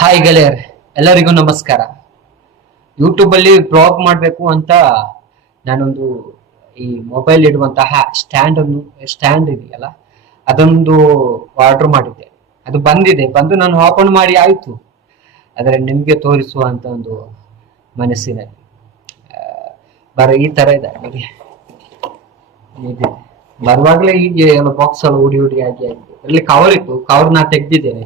Hi ಗೆಳೆಯರ್, ಎಲ್ಲರಿಗೂ ನಮಸ್ಕಾರ. YouTube ಅಲ್ಲಿ ಬ್ಲಾಗ್ ಮಾಡಬೇಕು ಅಂತ ನಾನೊಂದು ಈ ಮೊಬೈಲ್ ಇಡುವಂತಹ ಸ್ಟ್ಯಾಂಡ್ ಇದೆಯಲ್ಲ, ಅದೊಂದು ಆರ್ಡರ್ ಮಾಡಿದ್ದೆ. ಅದು ಬಂದು ನಾನು ಓಪನ್ ಮಾಡಿ ಆಯ್ತು. ಆದರೆ ನಿಮ್ಗೆ ತೋರಿಸುವ ಅಂತ ಒಂದು ಮನಸ್ಸಿನಲ್ಲಿ ಈ ತರ ಇದೆ ನೋಡಿ. ಬರುವಾಗ್ಲೇ ಹೀಗೆ ಬಾಕ್ಸ್ ಅಲ್ಲಿ ಉಡಿ ಆಗಿ ಆಗಿದೆ. ಅಲ್ಲಿ ಕವರ್ ಇತ್ತು, ಕವರ್ ನಾ ತೆಗ್ದಿದ್ದೇನೆ.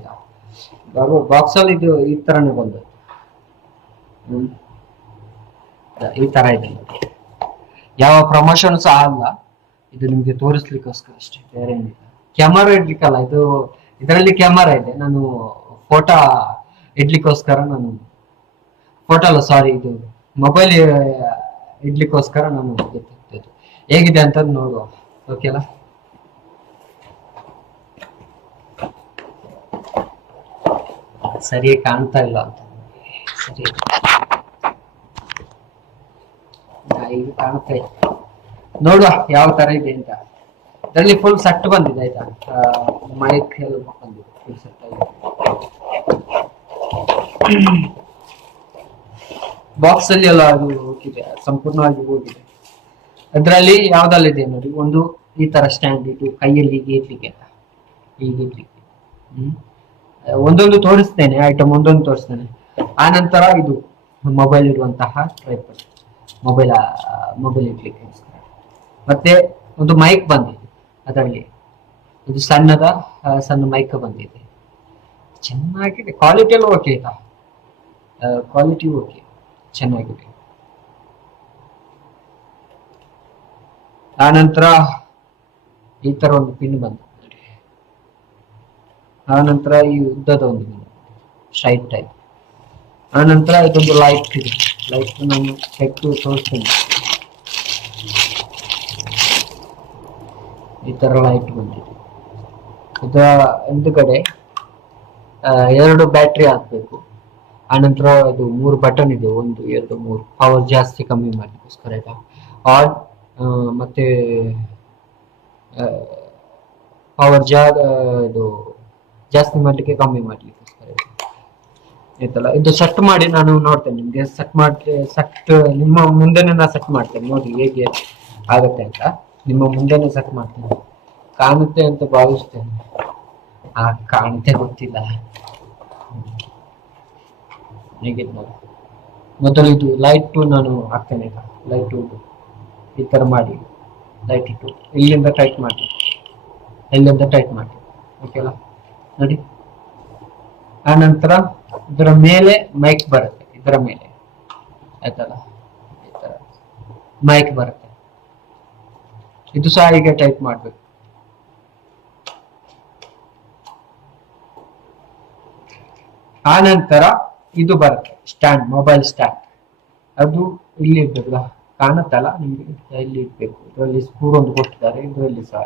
ಈಗ ಬಾಕ್ಸ್ ಅಲ್ಲಿ ಇದು ಈ ತರನೇ ಬಂದು ಈ ತರ ಇದೆ. ಯಾವ ಪ್ರಮೋಷನ್ ಸಹ ಅಲ್ಲ, ಇದು ನಿಮ್ಗೆ ತೋರಿಸ್ಲಿಕ್ಕೋಸ್ಕರ ಅಷ್ಟೇ, ಬೇರೆ ಏನಿಲ್ಲ. ಕ್ಯಾಮರಾ ಇಡ್ಲಿಕ್ಕಲ್ಲ, ಇದರಲ್ಲಿ ಕ್ಯಾಮರಾ ಇದೆ. ನಾನು ಫೋಟೋ ಇಡ್ಲಿಕ್ಕೋಸ್ಕರ ಫೋಟೋ ಅಲ್ಲ, ಸಾರಿ, ಇದು ಮೊಬೈಲ್ ಇಡ್ಲಿಕ್ಕೋಸ್ಕರ ನಾನು ಹೇಗಿದೆ ಅಂತ ನೋಡುವ. ಓಕೆನಾ? ಸರಿ ಕಾಣ್ತಾ ಇಲ್ಲ ಅಂತ. ಸರಿ, ಈಗ ಕಾಣ್ತಾ ಇದೆ. ನೋಡುವ ಯಾವ ತರ ಇದೆ ಅಂತ. ಇದರಲ್ಲಿ ಫುಲ್ ಸೆಟ್ ಬಂದಿದೆ, ಆಯ್ತಾ? ಮೈಕ್ ಎಲ್ಲ ಬಂದಿದೆ, ಫುಲ್ ಸೆಟ್ ಆಗಿದೆ. ಬಾಕ್ಸ್ ಅಲ್ಲಿ ಎಲ್ಲ ಅದು ಹೋಗಿದೆ, ಸಂಪೂರ್ಣವಾಗಿ ಹೋಗಿದೆ. ಅದರಲ್ಲಿ ಯಾವ್ದಲ್ಲಿದೆ ನೋಡಿ, ಒಂದು ಈ ತರ ಸ್ಟ್ಯಾಂಡ್, ಇದು ಕೈಯಲ್ಲಿ ಹೀಗೆ ಇಡ್ಲಿಕ್ಕೆ ಅಂತ, ಹೀಗೆ ಇಡ್ಲಿಕ್ಕೆ. ಒಂದೊಂದು ತೋರಿಸ್ತೇನೆ, ಐಟಮ್ ಒಂದೊಂದು ತೋರಿಸ್ತೇನೆ. ಆ ನಂತರ ಇದು ಮೊಬೈಲ್ ಇರುವಂತಹ ಟ್ರೈಪಾಡ್, ಮೊಬೈಲ್ ಇಡ್ಲಿಕ್ಕೆ. ಮತ್ತೆ ಒಂದು ಮೈಕ್ ಬಂದಿದೆ, ಅದರಲ್ಲಿ ಇದು ಸಣ್ಣ ಮೈಕ್ ಬಂದಿದೆ. ಚೆನ್ನಾಗಿದೆ, ಕ್ವಾಲಿಟಿ ಎಲ್ಲ ಓಕೆ ಆಯ್ತಾ? ಕ್ವಾಲಿಟಿ ಓಕೆ, ಚೆನ್ನಾಗಿದೆ. ಆ ನಂತರ ಈ ತರ ಒಂದು ಪಿನ್ ಬಂತು. ಆ ನಂತರ ಈ ಉದ್ದದ ಒಂದು ಸ್ಟ್ರೈಟ್ ಟೈಪ್. ಆ ನಂತರ ಇದೊಂದು ಲೈಟ್ ಇದೆ. ಲೈಟ್ ನಾನು ತೆಗೆದು ತೋರಿಸ್ತೇನೆ. ಈ ತರ ಲೈಟ್ ಬಂದಿದೆ. ಇದರ ಹಿಂದುಗಡೆ 2 ಬ್ಯಾಟ್ರಿ ಹಾಕ್ಬೇಕು. ಆನಂತರ ಇದು 3 ಬಟನ್ ಇದೆ, 1 2 3. ಪವರ್ ಜಾಸ್ತಿ ಕಮ್ಮಿ ಮಾಡ್ಲಿಕ್ಕೋಸ್ಕರ ಆಯ್ತಾ? ಆನ್ ಮತ್ತೆ ಪವರ್ ಇದು ಜಾಸ್ತಿ ಮಾಡ್ಲಿಕ್ಕೆ, ಕಮ್ಮಿ ಮಾಡ್ಲಿಕ್ಕೋಸ್ಕರ ಆಯ್ತಲ್ಲ. ಇದು ಸೆಟ್ ಮಾಡಿ ನಾನು ನೋಡ್ತೇನೆ, ನಿಮ್ಗೆ ನಿಮ್ಮ ಮುಂದೆನೆ ನಾ ಸೆಟ್ ಮಾಡ್ತೇನೆ. ನೋಡಿ ಹೇಗೆ ಆಗತ್ತೆ ಅಂತ, ನಿಮ್ಮ ಮುಂದೆನೆ ಸೆಟ್ ಮಾಡ್ತೇನೆ. ಕಾಣುತ್ತೆ ಅಂತ ಭಾವಿಸ್ತೇನೆ. ಕಾಣುತ್ತೆ ಗೊತ್ತಿಲ್ಲ. ಹೇಗೆ ನೋಡಿ, ಮೊದಲು ಇದು ಲೈಟ್ ನಾನು ಹಾಕ್ತೇನೆ. ಲೈಟ್ ಈ ತರ ಮಾಡಿ, ಲೈಟ್ ಇಟ್ಟು ಇಲ್ಲಿಂದ ಟೈಟ್ ಮಾಡಿ, ಓಕೆಲ್ಲ ನೋಡಿ. ಆ ನಂತರ ಇದರ ಮೇಲೆ ಮೈಕ್ ಬರುತ್ತೆ, ಇದರ ಮೇಲೆ ಆಯ್ತಲ್ಲ, ಈ ತರ ಮೈಕ್ ಬರುತ್ತೆ. ಇದು ಸಹ ಹೀಗೆ ಟೈಪ್ ಮಾಡ್ಬೇಕು. ಆ ನಂತರ ಇದು ಬರುತ್ತೆ ಸ್ಟ್ಯಾಂಡ್, ಮೊಬೈಲ್ ಸ್ಟ್ಯಾಂಡ್. ಅದು ಇಲ್ಲಿ ಇರ್ಬೇಕಲ್ಲ, ಕಾಣುತ್ತಲ್ಲ ನಿಮ್ಗೆ? ಇಲ್ಲಿ ಇರ್ಬೇಕು. ಇದರಲ್ಲಿ ಸ್ಕ್ರೂ ಒಂದು ಕೊಟ್ಟಿದ್ದಾರೆ, ಇದರಲ್ಲಿ ಸಹ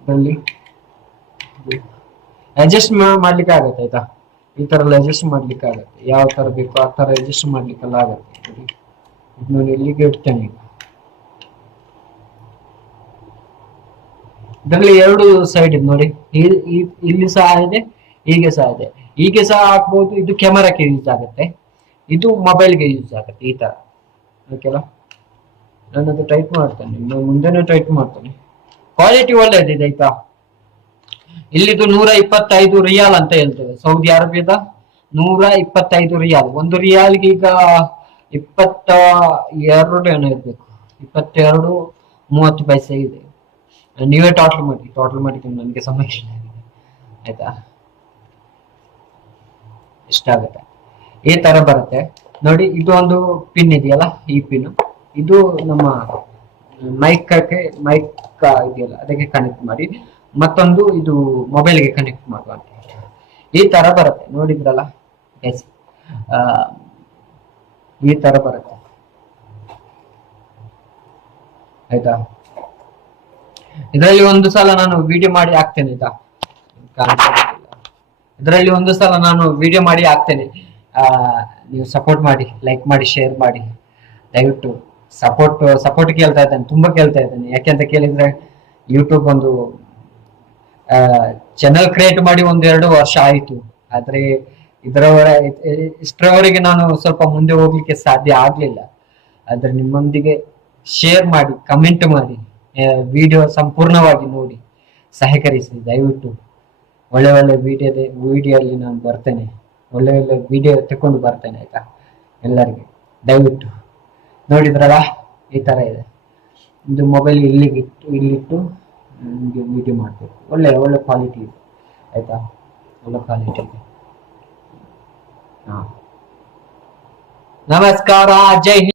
ಇದರಲ್ಲಿ ಅಡ್ಜಸ್ಟ್ ಮಾಡ್ಲಿಕ್ಕೆ ಆಗತ್ತೆ, ಆಯ್ತಾ? ಈ ತರ ಅಡ್ಜಸ್ಟ್ ಮಾಡ್ಲಿಕ್ಕೆ ಆಗತ್ತೆ, ಯಾವ ತರ ಬೇಕು ಆ ತರ ಅಡ್ಜಸ್ಟ್ ಮಾಡ್ಲಿಕ್ಕೆಲ್ಲ ಆಗತ್ತೆ. ನಾನು ಇಲ್ಲಿಗೆ ಇಡ್ತೇನೆ. ಈಗ ಇದರಲ್ಲಿ 2 ಸೈಡ್ ಇದೆ ನೋಡಿ, ಇಲ್ಲಿ ಸಹ ಇದೆ, ಹೀಗೆ ಸಹ ಇದೆ. ಹೀಗೆ ಸಹ ಹಾಕ್ಬಹುದು. ಇದು ಕ್ಯಾಮರಾಕ್ಕೆ ಯೂಸ್ ಆಗುತ್ತೆ, ಇದು ಮೊಬೈಲ್ಗೆ ಯೂಸ್ ಆಗುತ್ತೆ, ಈ ತರ. ಓಕೆಲ್ಲ, ನಾನು ಅದು ಟೈಪ್ ಮಾಡ್ತೇನೆ, ಮುಂದೆನೆ ಟೈಪ್ ಮಾಡ್ತೇನೆ. ಕ್ವಾಲಿಟಿ ಒಳ್ಳೆದಿದೆ, ಆಯ್ತಾ? ಇಲ್ಲಿದು 125 ರಿಯಾಲ್ ಅಂತ ಹೇಳ್ತೇವೆ, ಸೌದಿ ಅರೇಬಿಯಾದ 125 ರಿಯಾಲ್. 1 ರಿಯಾಲ್ಗೆ ಈಗ 22 ಏನೋ ಇರ್ಬೇಕು, 22.30 ಪೈಸೆ ಇದೆ. ನೀವೇ ಟೋಟಲ್ ಮಾಡಿ, ನನಗೆ ಸಮಯ ಇಲ್ಲ, ಆಯ್ತಾ? ಇಷ್ಟಾಗುತ್ತೆ. ಈ ತರ ಬರುತ್ತೆ ನೋಡಿ. ಇದು ಒಂದು ಪಿನ್ ಇದೆಯಲ್ಲ, ಈ ಪಿನ್ ಇದು ನಮ್ಮ ಮೈಕ್ ಇದೆಯಲ್ಲ, ಅದಕ್ಕೆ ಕನೆಕ್ಟ್ ಮಾಡಿ. ಮತ್ತೊಂದು ಇದು ಮೊಬೈಲ್ಗೆ ಕನೆಕ್ಟ್ ಮಾಡುವ. ಈ ತರ ಬರುತ್ತೆ, ನೋಡಿದ್ರಲ್ಲ? ಎಸ್, ಈ ತರ ಬರುತ್ತೆ, ಆಯ್ತಾ? ಇದರಲ್ಲಿ ಒಂದು ಸಲ ನಾನು ವಿಡಿಯೋ ಮಾಡಿ ಹಾಕ್ತೇನೆ, ಆಯ್ತಾ? ಇದರಲ್ಲಿ ಒಂದು ಸಲ ನಾನು ವಿಡಿಯೋ ಮಾಡಿ ಹಾಕ್ತೇನೆ. ನೀವು ಸಪೋರ್ಟ್ ಮಾಡಿ, ಲೈಕ್ ಮಾಡಿ, ಶೇರ್ ಮಾಡಿ. ದಯವಿಟ್ಟು ಸಪೋರ್ಟ್ ಕೇಳ್ತಾ ಇದ್ದೇನೆ, ತುಂಬಾ ಕೇಳ್ತಾ ಇದ್ದೇನೆ. ಯಾಕೆಂತ ಕೇಳಿದ್ರೆ, ಯೂಟ್ಯೂಬ್ ಒಂದು ಚಾನೆಲ್ ಕ್ರಿಯೇಟ್ ಮಾಡಿ 1-2 ವರ್ಷ ಆಯಿತು. ಆದ್ರೆ ಇಷ್ಟರವರೆಗೆ ನಾನು ಸ್ವಲ್ಪ ಮುಂದೆ ಹೋಗ್ಲಿಕ್ಕೆ ಸಾಧ್ಯ ಆಗ್ಲಿಲ್ಲ. ಆದ್ರೆ ನಿಮ್ಮೊಂದಿಗೆ ಶೇರ್ ಮಾಡಿ, ಕಮೆಂಟ್ ಮಾಡಿ, ವಿಡಿಯೋ ಸಂಪೂರ್ಣವಾಗಿ ನೋಡಿ ಸಹಕರಿಸಿ ದಯವಿಟ್ಟು. ಒಳ್ಳೆ ಒಳ್ಳೆ ವಿಡಿಯೋ ಅಲ್ಲಿ ನಾನು ಬರ್ತೇನೆ, ಒಳ್ಳೆ ಒಳ್ಳೆ ವಿಡಿಯೋ ತಕೊಂಡು ಬರ್ತೇನೆ ಆಯ್ತಾ ಎಲ್ಲರಿಗೆ. ದಯವಿಟ್ಟು ನೋಡಿದ್ರಲ್ಲ, ಈ ತರ ಇದೆ. ಇದು ಮೊಬೈಲ್ ಇಲ್ಲಿಟ್ಟು ನಿಮಗೆ ವಿಡಿಯೋ ಮಾಡಬೇಕು. ಒಳ್ಳೆ ಒಳ್ಳೆ ಕ್ವಾಲಿಟಿ ಇದೆ ಆಯ್ತಾ, ಒಳ್ಳೆ ಕ್ವಾಲಿಟಿ ಇದೆ. ಹಾ, ನಮಸ್ಕಾರ, ಜೈ ಹಿಂದ್.